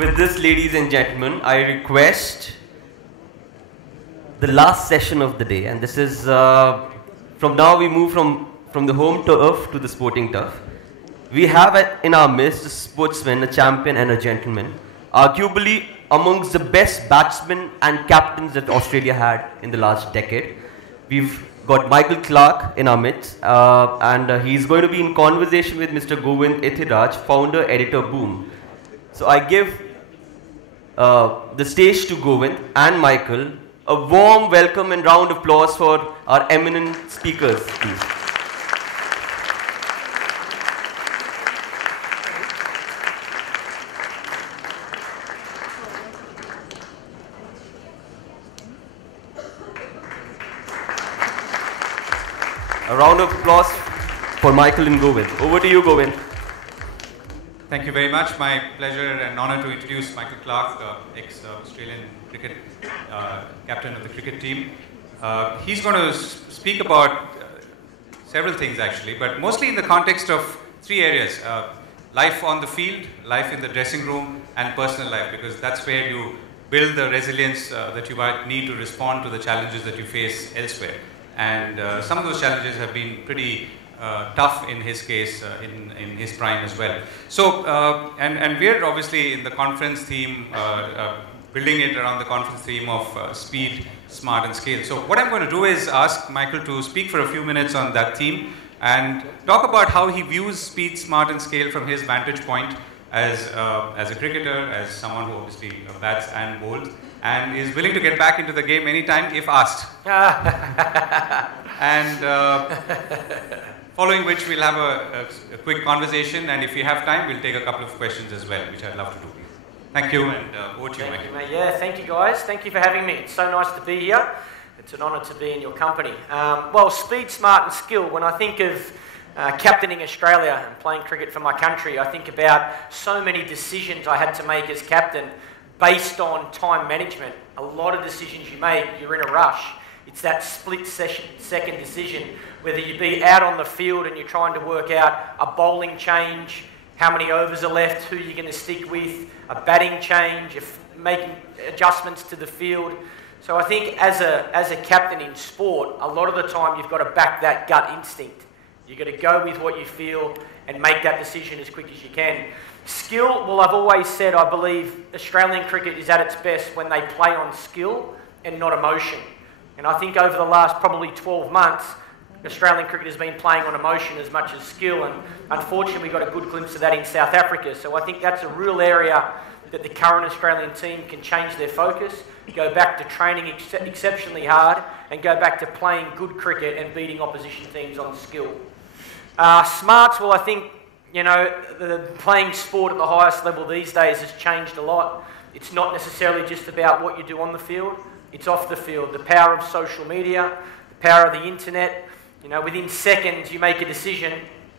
With this, ladies and gentlemen, I request the last session of the day, and this is from now we move from the home turf to the sporting turf. We have in our midst a sportsman, a champion, and a gentleman, arguably amongst the best batsmen and captains that Australia had in the last decade. We've got Michael Clarke in our midst, and he's going to be in conversation with Mr. Govind Ethiraj, founder, editor, Boom. So I give the stage to Govind and Michael. A warm welcome and round of applause for our eminent speakers, please. A round of applause for Michael and Govind. Over to you, Govind. Thank you very much. My pleasure and honor to introduce Michael Clarke, ex-Australian cricket captain of the cricket team. He's going to speak about several things actually, but mostly in the context of three areas. Life on the field, life in the dressing room, and personal life, because that's where you build the resilience that you might need to respond to the challenges that you face elsewhere. And some of those challenges have been pretty tough in his case, in his prime as well. So, and we're obviously in the conference theme, building it around the conference theme of speed, smart and scale. So what I'm going to do is ask Michael to speak for a few minutes on that theme and talk about how he views speed, smart and scale from his vantage point as a cricketer, as someone who obviously bats and bowls, and is willing to get back into the game anytime if asked. And following which we'll have a quick conversation, and if we have time, we'll take a couple of questions as well, which I'd love to do. Thank you, and over to you, Michael. Yeah, thank you guys. Thank you for having me. It's so nice to be here. It's an honour to be in your company. Well, speed, smart and skill. When I think of captaining Australia and playing cricket for my country, I think about so many decisions I had to make as captain based on time management. A lot of decisions you make, you're in a rush. It's that split-second decision, whether you be out on the field and you're trying to work out a bowling change, how many overs are left, who you're going to stick with, a batting change, if making adjustments to the field. So I think as a captain in sport, a lot of the time you've got to back that gut instinct. You've got to go with what you feel and make that decision as quick as you can. Skill, well, I've always said I believe Australian cricket is at its best when they play on skill and not emotion. And I think over the last probably 12 months, Australian cricket has been playing on emotion as much as skill, and unfortunately we got a good glimpse of that in South Africa. So I think that's a real area that the current Australian team can change their focus, go back to training exceptionally hard, and go back to playing good cricket and beating opposition teams on skill. Smarts, well, I think, you know, playing sport at the highest level these days has changed a lot. It's not necessarily just about what you do on the field, it's off the field. The power of social media, the power of the internet, you know, within seconds you make a decision,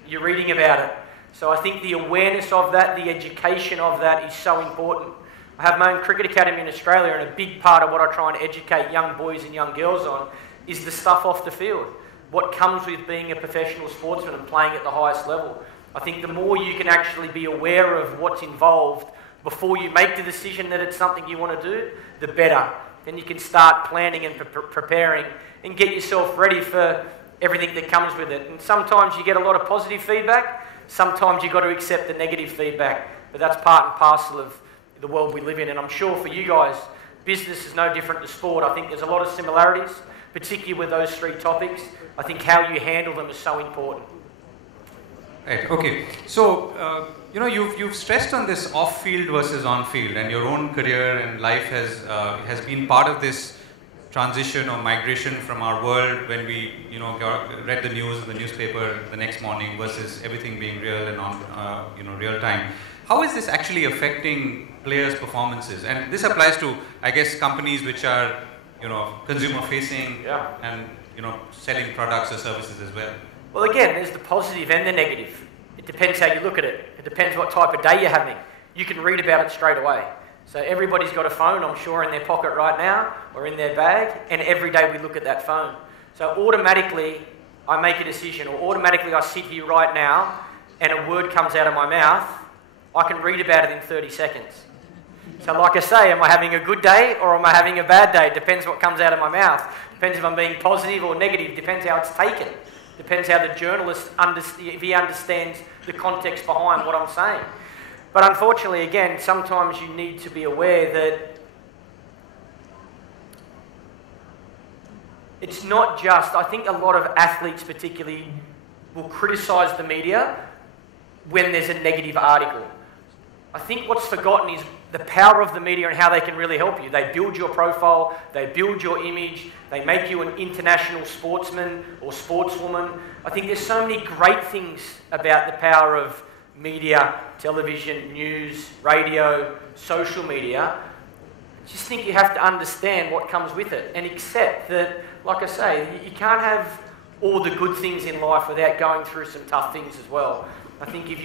you're reading about it. So I think the awareness of that, the education of that is so important. I have my own cricket academy in Australia, and a big part of what I try and educate young boys and young girls on is the stuff off the field. What comes with being a professional sportsman and playing at the highest level. I think the more you can actually be aware of what's involved before you make the decision that it's something you want to do, the better. Then you can start planning and preparing and get yourself ready for everything that comes with it. And sometimes you get a lot of positive feedback, sometimes you've got to accept the negative feedback, but that's part and parcel of the world we live in. And I'm sure for you guys, business is no different to sport. I think there's a lot of similarities, particularly with those three topics. I think how you handle them is so important. Right, okay. So, you know, you've stressed on this off-field versus on-field, and your own career and life has been part of this transition or migration from our world when we, you know, read the news in the newspaper the next morning versus everything being real and on, you know, real time. How is this actually affecting players' performances? And this applies to, I guess, companies which are, you know, consumer-facing and, you know, selling products or services as well. Well, again, there's the positive and the negative. It depends how you look at it. It depends what type of day you're having. You can read about it straight away. So everybody's got a phone, I'm sure, in their pocket right now or in their bag, and every day we look at that phone. So automatically I make a decision, or automatically I sit here right now and a word comes out of my mouth, I can read about it in 30 seconds. So like I say, am I having a good day or am I having a bad day? Depends what comes out of my mouth. Depends if I'm being positive or negative. Depends how it's taken. Depends how the journalist, if he understands the context behind what I'm saying. But unfortunately, again, sometimes you need to be aware that it's not just, I think a lot of athletes particularly will criticise the media when there's a negative article. I think what's forgotten is the power of the media and how they can really help you. They build your profile, they build your image, they make you an international sportsman or sportswoman. I think there's so many great things about the power of media, television, news, radio, social media. I just think you have to understand what comes with it and accept that, like I say, you can't have all the good things in life without going through some tough things as well. I think if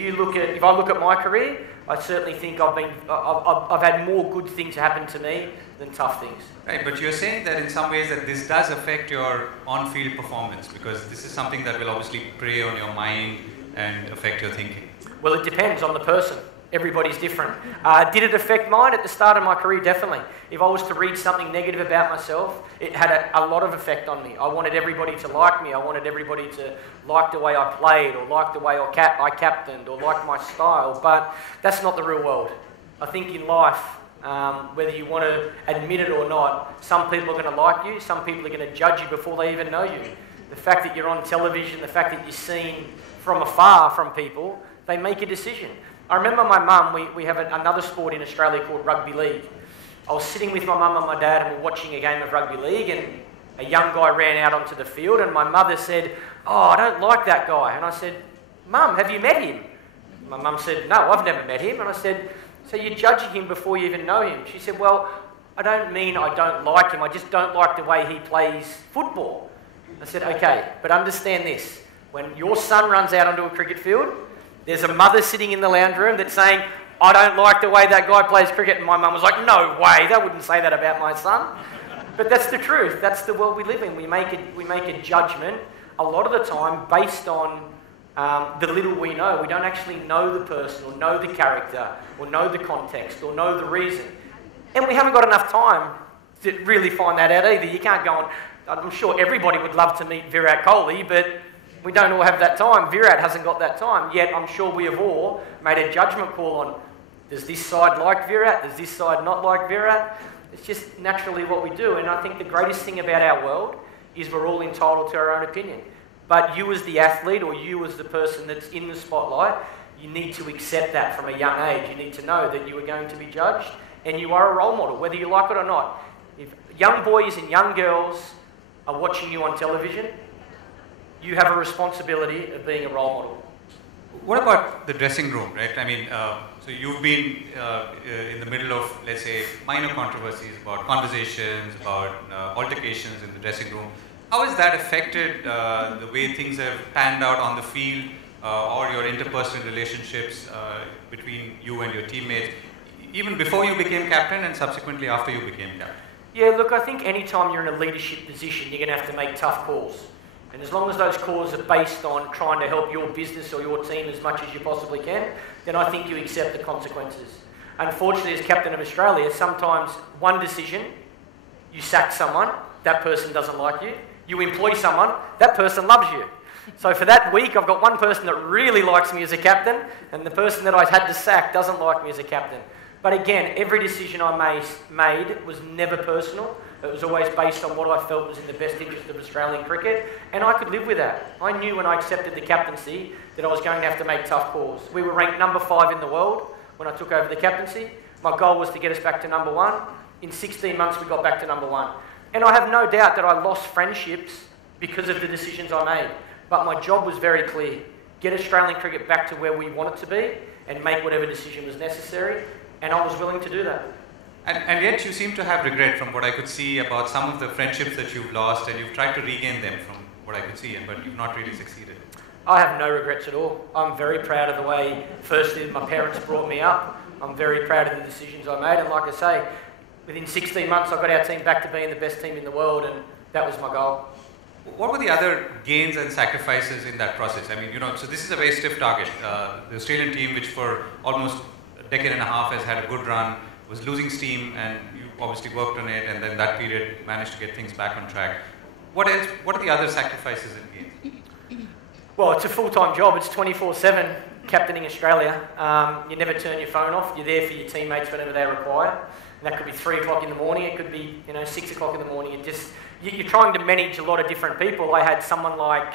I look at my career, I certainly think I've had more good things happen to me than tough things. Right, but you're saying that in some ways that this does affect your on-field performance, because this is something that will obviously prey on your mind and affect your thinking. Well, it depends on the person. Everybody's different. Did it affect mine at the start of my career? Definitely. If I was to read something negative about myself, it had a lot of effect on me. I wanted everybody to like me. I wanted everybody to like the way I played, or like the way I captained, or like my style. But that's not the real world. I think in life, whether you want to admit it or not, some people are going to like you, some people are going to judge you before they even know you. The fact that you're on television, the fact that you're seen from afar from people, they make a decision. I remember my mum, we have another sport in Australia called rugby league. I was sitting with my mum and my dad and we were watching a game of rugby league, and a young guy ran out onto the field and my mother said, "Oh, I don't like that guy." And I said, "Mum, have you met him?" My mum said, "No, I've never met him." And I said, "So you're judging him before you even know him?" She said, "Well, I don't mean I don't like him, I just don't like the way he plays football." I said, "Okay, but understand this. When your son runs out onto a cricket field, there's a mother sitting in the lounge room that's saying, 'I don't like the way that guy plays cricket.'" And my mum was like, "No way, they wouldn't say that about my son." But that's the truth. That's the world we live in. We make a judgment a lot of the time based on the little we know. We don't actually know the person or know the character or know the context or know the reason. And we haven't got enough time to really find that out either. You can't go on. I'm sure everybody would love to meet Virat Kohli, but we don't all have that time. Virat hasn't got that time. Yet I'm sure we have all made a judgment call on, does this side like Virat? Does this side not like Virat? It's just naturally what we do. And I think the greatest thing about our world is we're all entitled to our own opinion. But you as the athlete, or you as the person that's in the spotlight, you need to accept that from a young age. You need to know that you are going to be judged and you are a role model, whether you like it or not. If young boys and young girls are watching you on television, you have a responsibility of being a role model. What about the dressing room, right? I mean, so you've been in the middle of, let's say, minor controversies about conversations, about altercations in the dressing room. How has that affected the way things have panned out on the field, or your interpersonal relationships between you and your teammates, even before you became captain and subsequently after you became captain? Yeah, look, I think anytime you're in a leadership position, you're going to have to make tough calls. And as long as those calls are based on trying to help your business or your team as much as you possibly can, then I think you accept the consequences. Unfortunately, as captain of Australia, sometimes one decision, you sack someone, that person doesn't like you. You employ someone, that person loves you. So for that week, I've got one person that really likes me as a captain, and the person that I had to sack doesn't like me as a captain. But again, every decision I made was never personal. It was always based on what I felt was in the best interest of Australian cricket, and I could live with that. I knew when I accepted the captaincy that I was going to have to make tough calls. We were ranked number 5 in the world when I took over the captaincy. My goal was to get us back to number 1. In 16 months, we got back to number 1. And I have no doubt that I lost friendships because of the decisions I made. But my job was very clear. Get Australian cricket back to where we want it to be and make whatever decision was necessary. And I was willing to do that. And yet you seem to have regret from what I could see about some of the friendships that you've lost, and you've tried to regain them from what I could see, but you've not really succeeded. I have no regrets at all. I'm very proud of the way, firstly, my parents brought me up. I'm very proud of the decisions I made. And like I say, within 16 months, I got our team back to being the best team in the world, and that was my goal. What were the other gains and sacrifices in that process? I mean, so this is a very stiff target. The Australian team, which for almost a decade and a half has had a good run, was losing steam, and you obviously worked on it, and then that period managed to get things back on track. What else? What are the other sacrifices in games? Well, it's a full-time job. It's 24/7 captaining Australia. You never turn your phone off. You're there for your teammates whenever they require. And that could be 3 o'clock in the morning. It could be 6 o'clock in the morning. You're trying to manage a lot of different people. I had someone like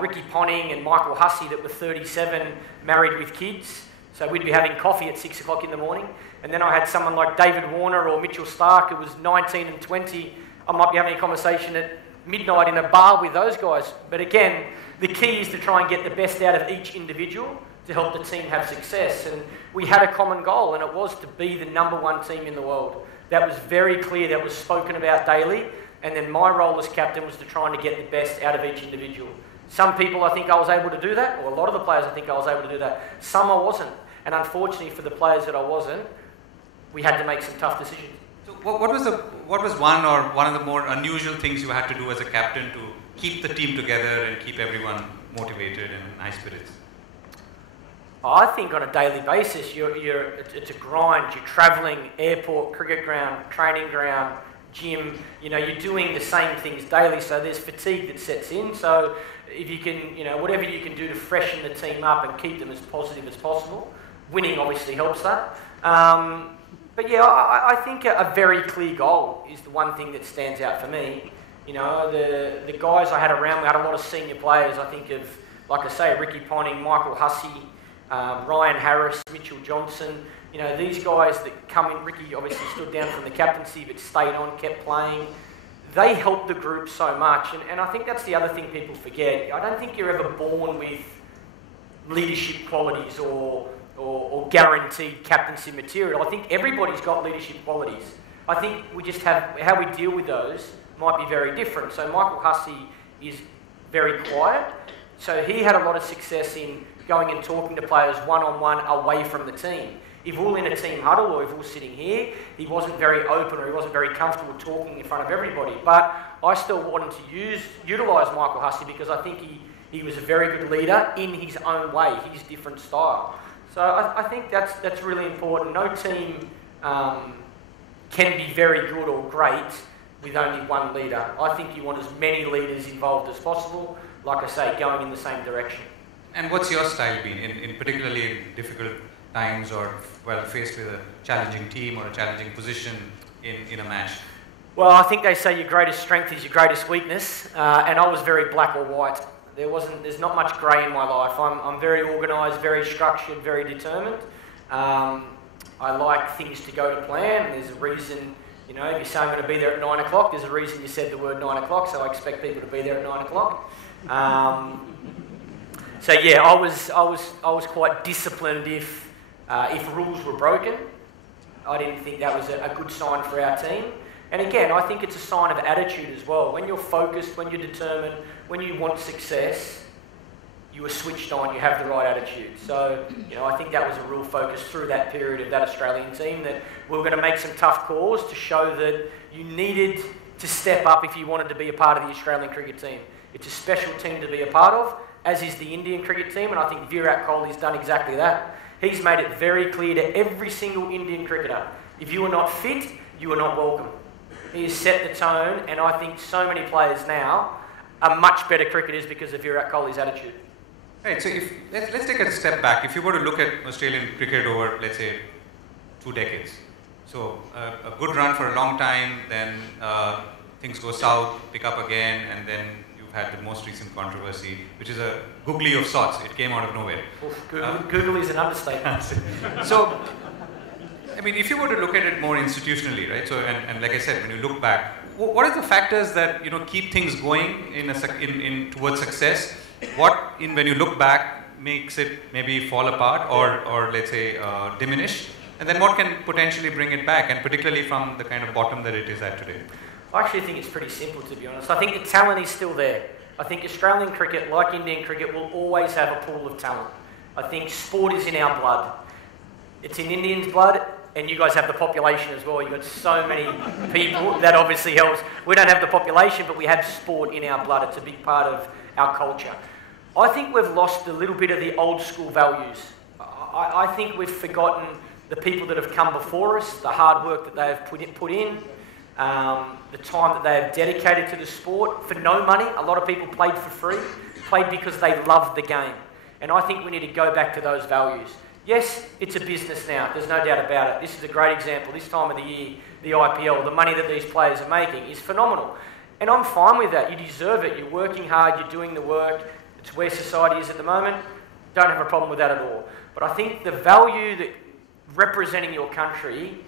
Ricky Ponting and Michael Hussey that were 37, married with kids. So we'd be having coffee at 6 o'clock in the morning. And then I had someone like David Warner or Mitchell Starc, who was 19 and 20. I might be having a conversation at midnight in a bar with those guys. But again, the key is to try and get the best out of each individual to help the team have success. And we had a common goal, and it was to be the #1 team in the world. That was very clear. That was spoken about daily. And then my role as captain was to try and get the best out of each individual. Some people, I think I was able to do that, or a lot of the players, I think I was able to do that. Some I wasn't. And unfortunately for the players that I wasn't, we had to make some tough decisions. So what was one of the more unusual things you had to do as a captain to keep the team together and keep everyone motivated and in high spirits? I think on a daily basis, it's a grind. You're travelling, airport, cricket ground, training ground, gym. You're doing the same things daily, so there's fatigue that sets in. So if you can, whatever you can do to freshen the team up and keep them as positive as possible. Winning obviously helps that. But yeah, I think a very clear goal is the one thing that stands out for me. The guys I had around, we had a lot of senior players. I think of, like I say, Ricky Ponting, Michael Hussey, Ryan Harris, Mitchell Johnson. These guys that come in. Ricky obviously stood down from the captaincy but stayed on, kept playing. They helped the group so much, and I think that's the other thing people forget. I don't think you're ever born with leadership qualities or guaranteed captaincy material. I think everybody's got leadership qualities. I think we just have, how we deal with those might be very different. So Michael Hussey is very quiet, so he had a lot of success in going and talking to players one-on-one away from the team. If we were in a team huddle or if we were sitting here, he wasn't very open or he wasn't very comfortable talking in front of everybody. But I still wanted to utilise Michael Hussey because I think he was a very good leader in his own way, his different style. So I think that's really important. No team can be very good or great with only one leader. I think you want as many leaders involved as possible, like I say, going in the same direction. And what's your style been, in particularly in difficult times or faced with a challenging team or a challenging position in a match? Well, I think they say your greatest strength is your greatest weakness, and I was very black or white. There's not much grey in my life. I'm very organised, very structured, very determined. I like things to go to plan, and there's a reason, if you say I'm going to be there at 9 o'clock, there's a reason you said the word 9 o'clock, so I expect people to be there at 9 o'clock. So yeah, I was quite disciplined if rules were broken. I didn't think that was a good sign for our team. And again, I think it's a sign of attitude as well. When you're focused, when you're determined, when you want success, you are switched on, you have the right attitude. So, I think that was a real focus through that period of that Australian team, that we were going to make some tough calls to show that you needed to step up if you wanted to be a part of the Australian cricket team. It's a special team to be a part of, as is the Indian cricket team, and I think Virat Kohli's done exactly that. He's made it very clear to every single Indian cricketer, if you are not fit, you are not welcome. He has set the tone, and I think so many players now are much better cricketers because of Virat Kohli's attitude. Right, so let's take a step back. If you were to look at Australian cricket over, let's say, 2 decades, so a good run for a long time, then things go south, pick up again, and then you've had the most recent controversy, which is a googly of sorts. It came out of nowhere. Google is an understatement. So, I mean, if you were to look at it more institutionally, right? So, and like I said, when you look back, what are the factors that keep things going towards success? What, when you look back, makes it maybe fall apart or let's say diminish? And then what can potentially bring it back, and particularly from the kind of bottom that it is at today? I actually think it's pretty simple, to be honest. I think the talent is still there. I think Australian cricket, like Indian cricket, will always have a pool of talent. I think sport is in our blood. It's in Indians' blood, and you guys have the population as well. You've got so many people, that obviously helps. We don't have the population, but we have sport in our blood. It's a big part of our culture. I think we've lost a little bit of the old school values. I think we've forgotten the people that have come before us, the hard work that they have put in, the time that they have dedicated to the sport for no money. A lot of people played for free, played because they loved the game. And I think we need to go back to those values. Yes, it's a business now, there's no doubt about it. This is a great example. This time of the year, the IPL, the money that these players are making is phenomenal. And I'm fine with that. You deserve it. You're working hard, you're doing the work. It's where society is at the moment. Don't have a problem with that at all. But I think the value that representing your country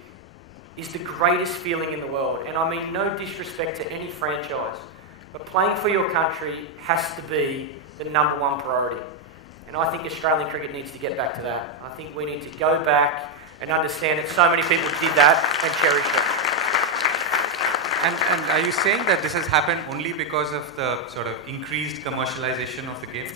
is the greatest feeling in the world. And I mean no disrespect to any franchise, but playing for your country has to be the number one priority. And I think Australian cricket needs to get back to that. I think we need to go back and understand that so many people did that and cherish it. And are you saying that this has happened only because of the sort of increased commercialization of the game?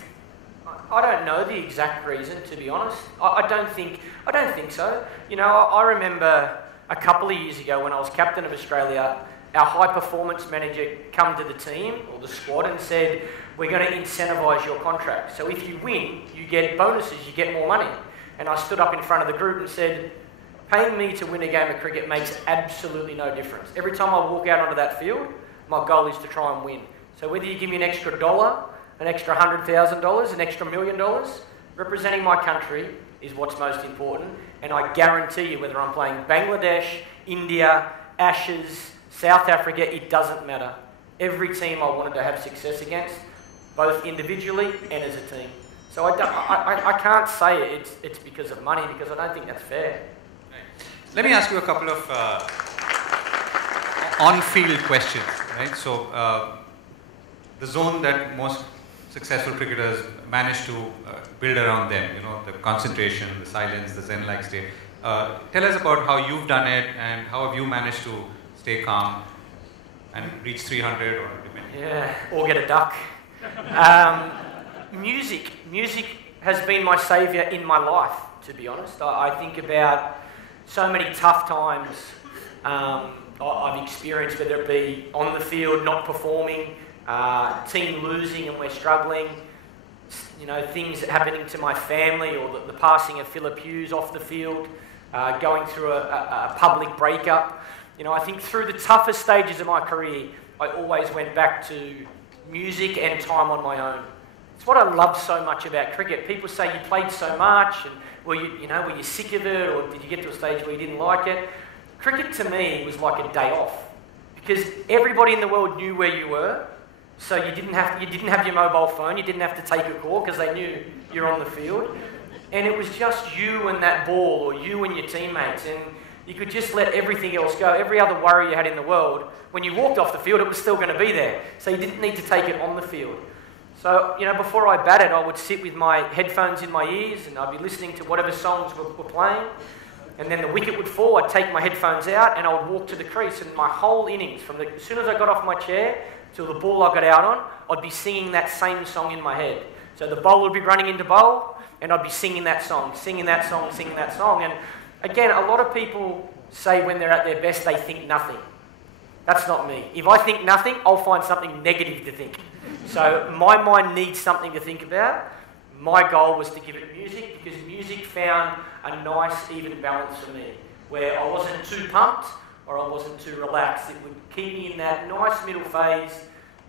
I don't know the exact reason, to be honest. I don't think so. You know, I remember a couple of years ago when I was captain of Australia, our high performance manager come to the team or the squad and said, we're going to incentivise your contract. So if you win, you get bonuses, you get more money. And I stood up in front of the group and said, paying me to win a game of cricket makes absolutely no difference. Every time I walk out onto that field, my goal is to try and win. So whether you give me an extra $1, an extra $100,000, an extra $1 million, representing my country is what's most important. And I guarantee you, whether I'm playing Bangladesh, India, Ashes, South Africa, it doesn't matter. Every team I wanted to have success against, both individually and as a team. So I can't say it's because of money, because I don't think that's fair. Let me ask you a couple of on-field questions, right? So the zone that most successful cricketers manage to build around them, you know, the concentration, the silence, the zen-like state. Tell us about how you've done it and how have you managed to stay calm and reach 300 or yeah, or get a duck. Music has been my saviour in my life, to be honest. I think about so many tough times I've experienced, whether it be on the field, not performing, team losing and we're struggling, you know, things happening to my family or the passing of Phillip Hughes off the field, going through a public breakup. You know, I think through the toughest stages of my career, I always went back to music and time on my own. It's what I love so much about cricket. People say you played so much, and were you sick of it, or did you get to a stage where you didn't like it? Cricket to me was like a day off, because everybody in the world knew where you were, so you didn't have your mobile phone, you didn't have to take a call because they knew you're on the field, and it was just you and that ball, or you and your teammates, and you could just let everything else go. Every other worry you had in the world, when you walked off the field, it was still going to be there, so you didn't need to take it on the field. So, you know, before I batted, I would sit with my headphones in my ears and I'd be listening to whatever songs were playing. And then the wicket would fall, I'd take my headphones out and I would walk to the crease, and my whole innings, as soon as I got off my chair till the ball I got out on, I'd be singing that same song in my head. So the bowler would be running into bowl and I'd be singing that song. And again, a lot of people say when they're at their best, they think nothing. That's not me. If I think nothing, I'll find something negative to think. So my mind needs something to think about. My goal was to give it music, because music found a nice, even balance for me, where I wasn't too pumped or I wasn't too relaxed. It would keep me in that nice middle phase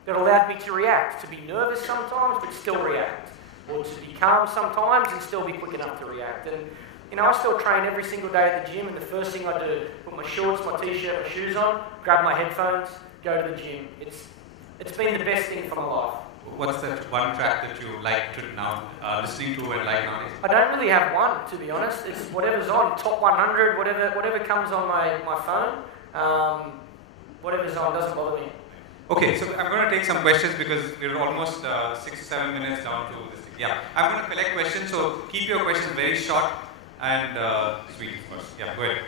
that allowed me to react, to be nervous sometimes but still react, or to be calm sometimes and still be quick enough to react. And you know, I still train every single day at the gym, and the first thing I do, put my shorts, my t-shirt, my shoes on, grab my headphones, go to the gym. It's been the best thing for my life. What's that one track that you like to now, listening to and like nowadays? I don't really have one, to be honest. It's whatever's on, top 100, whatever comes on my phone, whatever's on, doesn't bother me. Okay, so I'm going to take some questions because we're almost 6 or 7 minutes down to this thing. Yeah, I'm going to collect questions, so keep your questions very short and sweet, of course. Yeah, go ahead.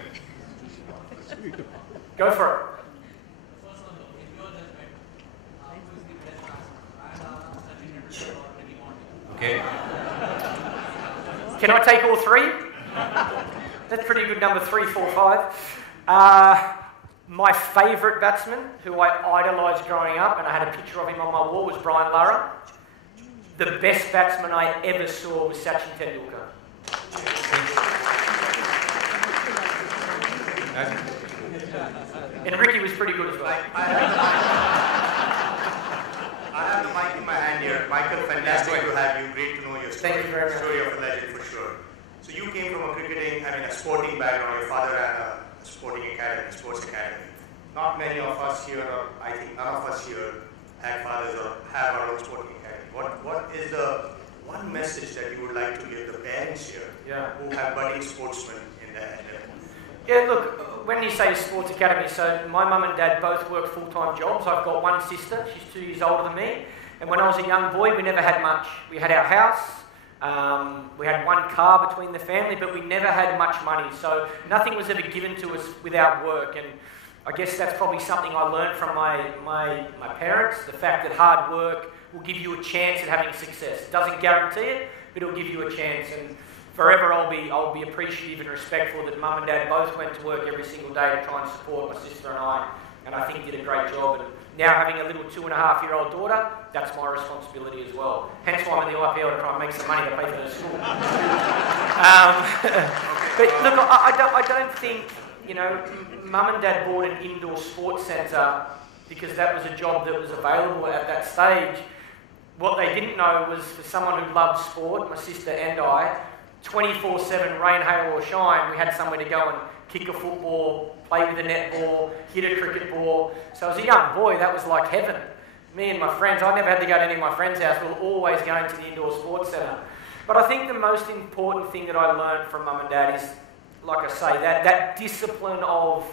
Go for it. Okay. Can I take all three? That's pretty good number 3, 4, 5. My favourite batsman, who I idolised growing up, and I had a picture of him on my wall, was Brian Lara. The best batsman I ever saw was Sachin Tendulkar. And Ricky was pretty good as well. I have the mic in my hand here. Michael, fantastic to have you. Great to know your story. Thank you very much. Story of a legend for sure. So you came from a sporting background. Your father ran a sporting academy, sports academy. Not many of us here, or I think none of us here, have fathers or have our own sporting academy. What is the one message that you would like to give the parents here who have budding sportsmen in their Yeah, look, when you say sports academy, so my mum and dad both work full-time jobs. I've got one sister, she's 2 years older than me. And when I was a young boy, we never had much. We had our house, we had one car between the family, but we never had much money. So nothing was ever given to us without work. And I guess that's probably something I learned from my parents, the fact that hard work will give you a chance at having success. It doesn't guarantee it, but it'll give you a chance. And forever I'll be appreciative and respectful that mum and dad both went to work every single day to try and support my sister and I think did a great job. And now having a little 2.5-year-old daughter, that's my responsibility as well. Hence why I'm in the IPL to try and make some money to pay for her school. But look, I don't think, mum and dad bought an indoor sports centre because that was a job that was available at that stage. What they didn't know was for someone who loved sport, my sister and I, 24/7, rain, hail or shine, we had somewhere to go and kick a football, play with a netball, hit a cricket ball. So as a young boy, that was like heaven. Me and my friends, I never had to go to any of my friends' house. We were always going to the indoor sports centre. But I think the most important thing that I learned from mum and dad is, like I say, that discipline of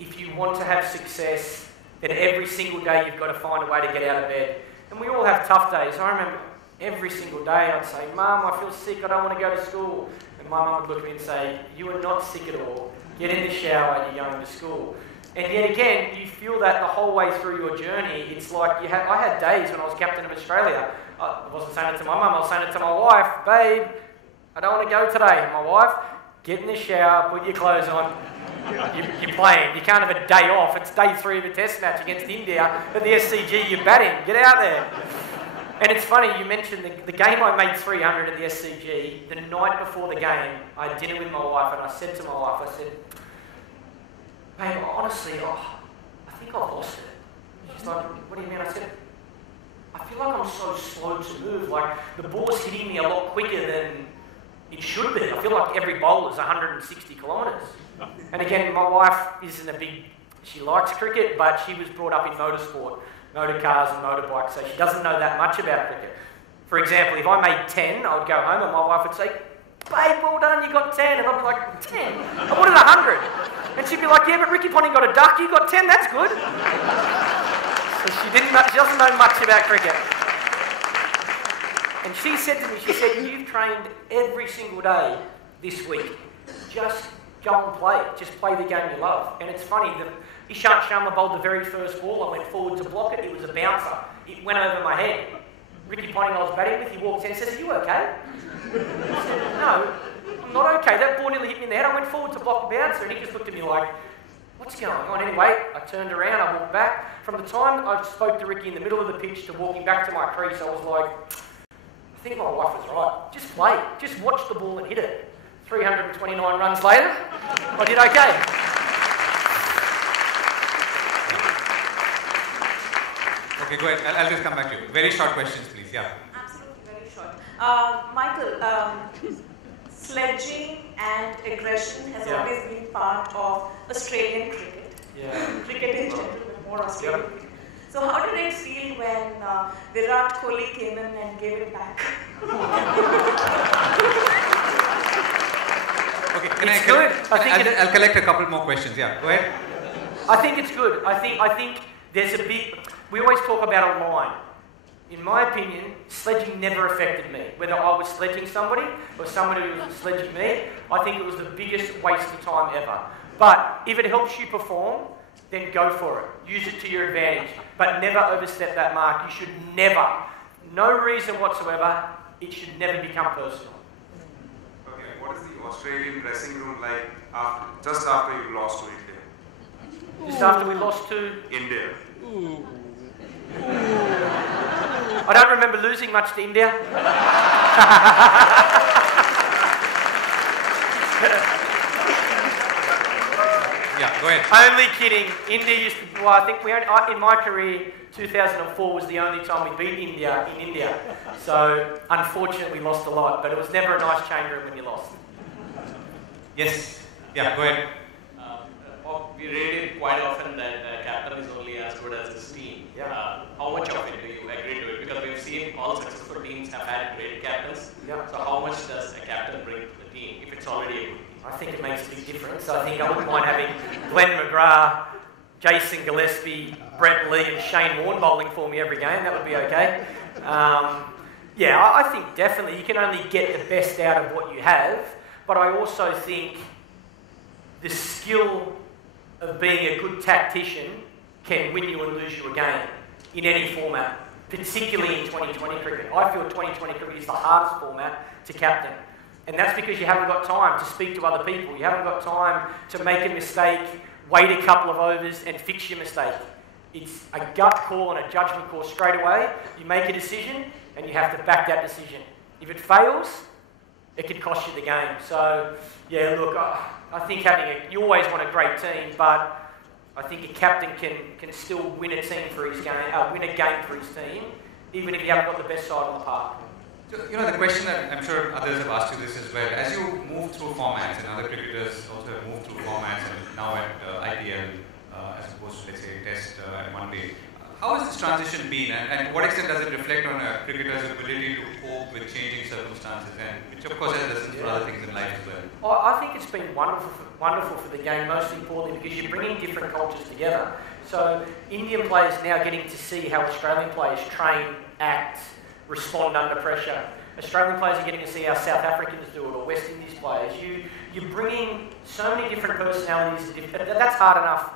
if you want to have success, then every single day you've got to find a way to get out of bed. And we all have tough days. I remember every single day I'd say, Mum, I feel sick, I don't want to go to school. And my mum would look at me and say, you are not sick at all. Get in the shower, you're going to school. And yet again, you feel that the whole way through your journey. It's like I had days when I was captain of Australia. I wasn't saying it to my mum, I was saying it to my wife, babe, I don't want to go today. And my wife, get in the shower, put your clothes on. You're playing. You can't have a day off. It's day 3 of a test match against India. At the SCG, you're batting. Get out there. And it's funny, you mentioned the game I made 300 at the SCG. The night before the game, I had dinner with my wife and I said to my wife, I said, babe, honestly, I think I've lost it. She's like, what do you mean? I said, I feel like I'm so slow to move. Like, the ball's hitting me a lot quicker than it should be. I feel like every bowl is 160 kilometres. And again, my wife isn't she likes cricket, but she was brought up in motorsport, motor cars and motorbikes, so she doesn't know that much about cricket. For example, if I made 10, I would go home and my wife would say, babe, well done, you got 10. And I'd be like, 10? I wanted 100. And she'd be like, yeah, but Ricky Ponting got a duck, you got 10, that's good. So she doesn't know much about cricket. And she said to me, you've trained every single day this week. Just go and play. Just play the game you love. And it's funny, Ishant Sharma bowled the very first ball. I went forward to block it. It was a bouncer. It went over my head. Ricky Ponting I was batting with, he walked in and says, are you okay? I said, no, I'm not okay. That ball nearly hit me in the head. I went forward to block the bouncer and he just looked at me like, what's going on? Anyway, I turned around, I walked back. From the time I spoke to Ricky in the middle of the pitch to walking back to my crease, I was like, I think my wife was right. Just play. Just watch the ball and hit it. 329 runs later, I did okay. Okay, go ahead. I'll just come back to you. Very short questions, please. Yeah. Absolutely, very short. Michael, sledging and aggression has always been part of Australian cricket. Cricket in general, but more Australian cricket. So how did it feel when Virat Kohli came in and gave it back? Okay, It's good. I'll collect a couple more questions. Yeah, go ahead. I think it's good. I think there's a big... We always talk about a line. In my opinion, sledging never affected me. Whether I was sledging somebody or somebody was sledging me, I think it was the biggest waste of time ever. But if it helps you perform, then go for it. Use it to your advantage. But never overstep that mark. You should never, no reason whatsoever, it should never become personal. Okay, what is the Australian dressing room like just after you lost to India? Just after we lost to India. I don't remember losing much to India. Yeah, go ahead. Only kidding. India used to. Well, I think in my career, 2004 was the only time we beat India in India. So unfortunately, we lost a lot. But it was never a nice change room when you lost. Yes. Yeah, go ahead. We read it quite often that captain is only as good as his team. Yeah. How much of it do you agree to it? Because we've seen all successful teams have had great captains. Yeah. So how much does a captain bring to the team if it's already a good team? I think it makes a big difference. I think I wouldn't mind having Glenn McGrath, Jason Gillespie, Brett Lee and Shane Warne bowling for me every game. That would be okay. Yeah, I think definitely you can only get the best out of what you have, but I also think the skill of being a good tactician can win you and lose you a game in any format, particularly in 2020 cricket. I feel 2020 cricket is the hardest format to captain. And that's because you haven't got time to speak to other people. You haven't got time to make a mistake, wait a couple of overs and fix your mistake. It's a gut call and a judgment call straight away. You make a decision and you have to back that decision. If it fails, it can cost you the game. So, yeah, look, I think you always want a great team, but I think a captain can still win a team for his game, win a game for his team, even if you haven't got the best side on the park. So, the question that I'm sure others have asked you this as well. As you move through formats, and other cricketers also have moved through formats, and now at IPL, as opposed to, let's say, Test and One Day, how has this transition been, and what extent does it reflect on a cricketer's ability to cope with changing circumstances, and which of course has lessons for other things in life as well? I think it's been wonderful for the game, most importantly because you're bringing different cultures together. So Indian players now getting to see how Australian players train, act, respond under pressure. Australian players are getting to see how South Africans do it, or West Indies players. You're bringing so many different personalities. That's hard enough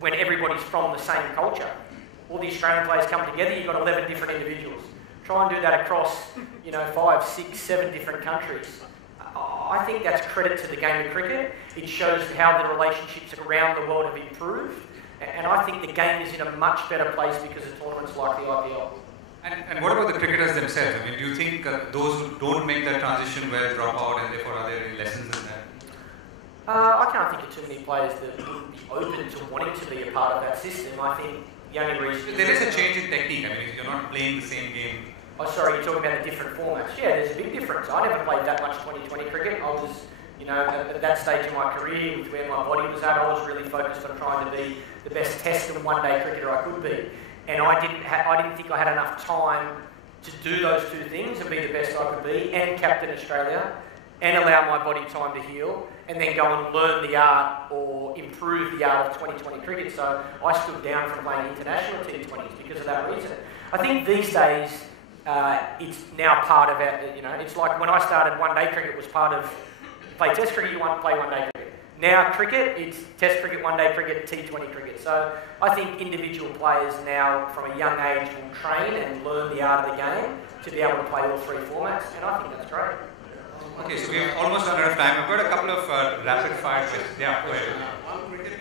when everybody's from the same culture. All the Australian players come together, you've got 11 different individuals. Try and do that across, 5, 6, 7 different countries. I think that's credit to the game of cricket. It shows how the relationships around the world have improved. And I think the game is in a much better place because of tournaments like the IPL. And what about the cricketers themselves? I mean, do you think those who don't make that transition will drop out, and therefore are there any lessons in that? I can't think of too many players that wouldn't be open to wanting to be a part of that system. I think the only reason... There is a change in technique. I mean, you're not playing the same game. Oh, sorry, you're talking about the different formats. Yeah, there's a big difference. I never played that much 2020 cricket. I was, at that stage of my career, with where my body was at, I was really focused on trying to be the best Test and one-day cricketer I could be. And I didn't think I had enough time to do those two things and be the best I could be, and captain Australia, and allow my body time to heal, and then go and learn the art or improve the art of 2020 cricket. So I stood down from playing international T20s because of that reason. I think these days, it's now part of our, it's like when I started one-day cricket was part of, play Test cricket, you want to play one-day cricket. Now cricket, it's Test cricket, one-day cricket, T20 cricket. So I think individual players now from a young age will train and learn the art of the game to be able to play all three formats, and I think that's great. Okay, so we've almost run out of time. I've got a couple of rapid-fire questions. Yeah, go ahead. One cricket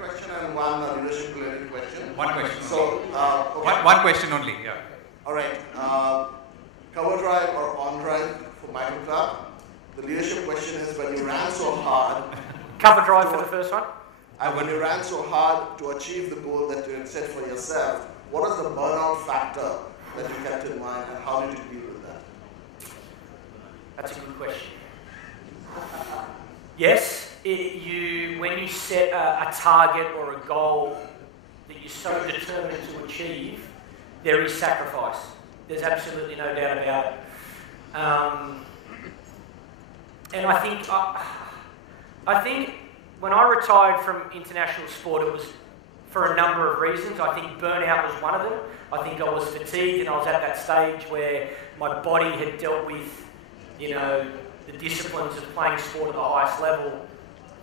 question and one leadership-related question. One question. So, okay. One question only. Yeah. All right. Cover drive or on drive for Michael Clarke. The leadership question is: when you ran so hard. Cover drive for the first one. And when you ran so hard to achieve the goal that you had set for yourself, what is the burnout factor that you kept in mind, and how did you deal with that? That's a good question. Yes, when you set a target or a goal that you're so determined to achieve, there is sacrifice. There's absolutely no doubt about it. And I think when I retired from international sport, it was for a number of reasons. I think burnout was one of them. I think I was fatigued, and I was at that stage where my body had dealt with, the disciplines of playing sport at the highest level.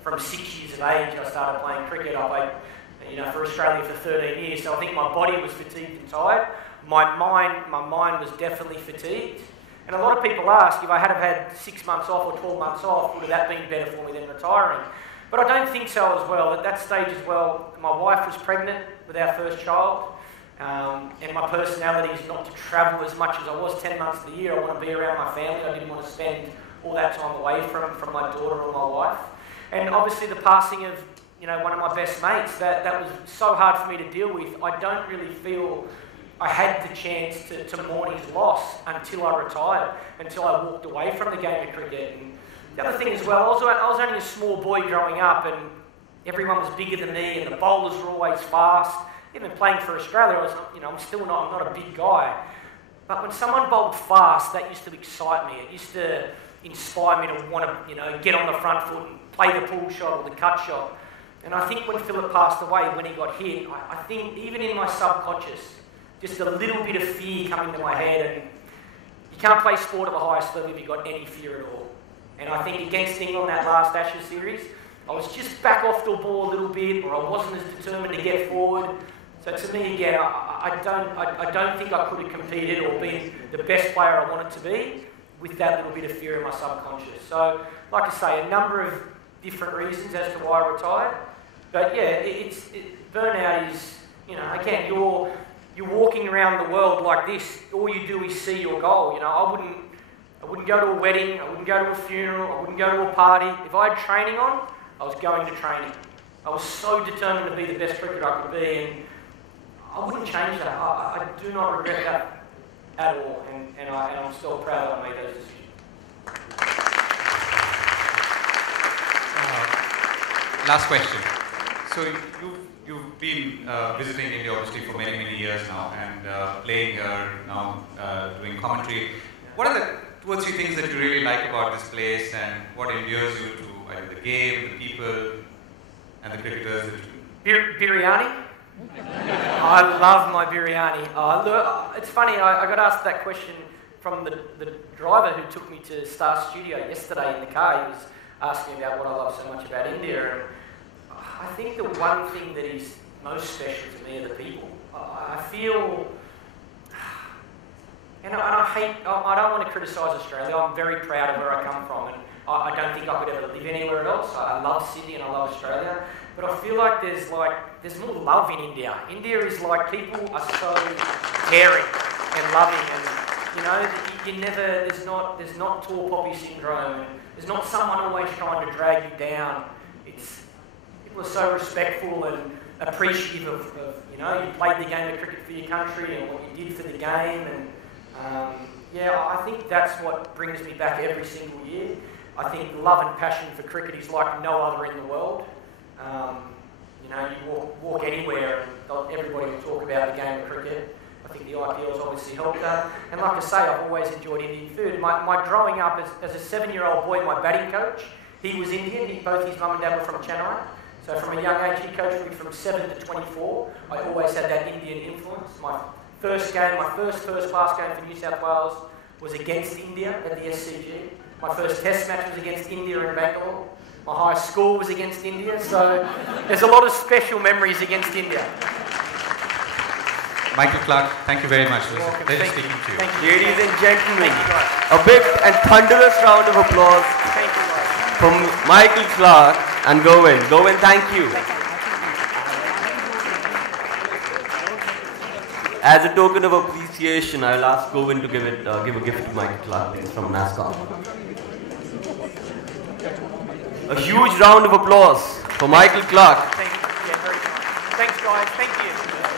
From 6 years of age, I started playing cricket. I played, for Australia for 13 years. So I think my body was fatigued and tired. My mind was definitely fatigued. And a lot of people ask, if I had have had 6 months off or 12 months off, would have that been better for me than retiring? But I don't think so as well. At that stage as well, my wife was pregnant with our first child. And my personality is not to travel as much as I was 10 months of the year. I want to be around my family. I didn't want to spend all that time away from my daughter or my wife. And obviously the passing of, one of my best mates. That was so hard for me to deal with. I don't really feel I had the chance to mourn his loss until I retired, until I walked away from the game of cricket. And the other thing as well, I was only a small boy growing up, and everyone was bigger than me, and the bowlers were always fast. Even playing for Australia, I'm not a big guy. But when someone bowled fast, that used to excite me. It used to inspire me to want to, get on the front foot and play the pull shot or the cut shot. And I think when Philip passed away, when he got hit, I think even in my subconscious, just a little bit of fear coming to my head. And you can't play sport at the highest level if you've got any fear at all. And I think against England, that last Ashes series, I was just back off the ball a little bit, or I wasn't as determined to get forward. So to me, again, I don't think I could have competed or been the best player I wanted to be with that little bit of fear in my subconscious. So, like I say, a number of different reasons as to why I retired. But yeah, burnout is, again, you're walking around the world like this. All you do is see your goal. I wouldn't go to a wedding. I wouldn't go to a funeral. I wouldn't go to a party. If I had training on, I was going to training. I was so determined to be the best cricketer I could be, and I wouldn't change that. I do not regret that at all, and I'm still proud that I made those decisions. Last question. So you've been visiting India obviously for many, many years now, and playing here now, doing commentary. What are the 2 or 3 things that you really like about this place, and what endears you to either the game, the people, and the cricketers? Biryani? I love my biryani. Look, it's funny, I got asked that question from the driver who took me to Star Studio yesterday in the car. He was asking about what I love so much about India. And I think the one thing that is most special to me are the people. I feel, and I don't want to criticise Australia. I'm very proud of where I come from, and I don't think I could ever live anywhere else. I love Sydney and I love Australia. But I feel like there's more love in India. India is like, people are so caring and loving, and there's not tall poppy syndrome, and there's not someone always trying to drag you down. People are so respectful and appreciative of you played the game of cricket for your country and what you did for the game, and I think that's what brings me back every single year. I think love and passion for cricket is like no other in the world. You walk anywhere and everybody will talk about the game of cricket. I think the IPL's obviously helped that. And like I say, I've always enjoyed Indian food. My growing up as a 7-year-old boy, my batting coach, he was Indian. Both his mum and dad were from Chennai. So from a young age, he coached me from 7 to 24. I always had that Indian influence. My first class game for New South Wales was against India at the SCG. My first test match was against India in Bangalore. My high school was against India, so there's a lot of special memories against India. Michael Clarke, thank you very much. It was a pleasure speaking to you. Ladies and gentlemen, a big and thunderous round of applause from Michael Clarke and Govind. Govind, thank you. As a token of appreciation, I'll ask Govind to give a gift to Michael Clarke from NASCAR. A huge round of applause for Michael Clarke. Thank you. Yeah, very nice. Thanks, guys. Thank you.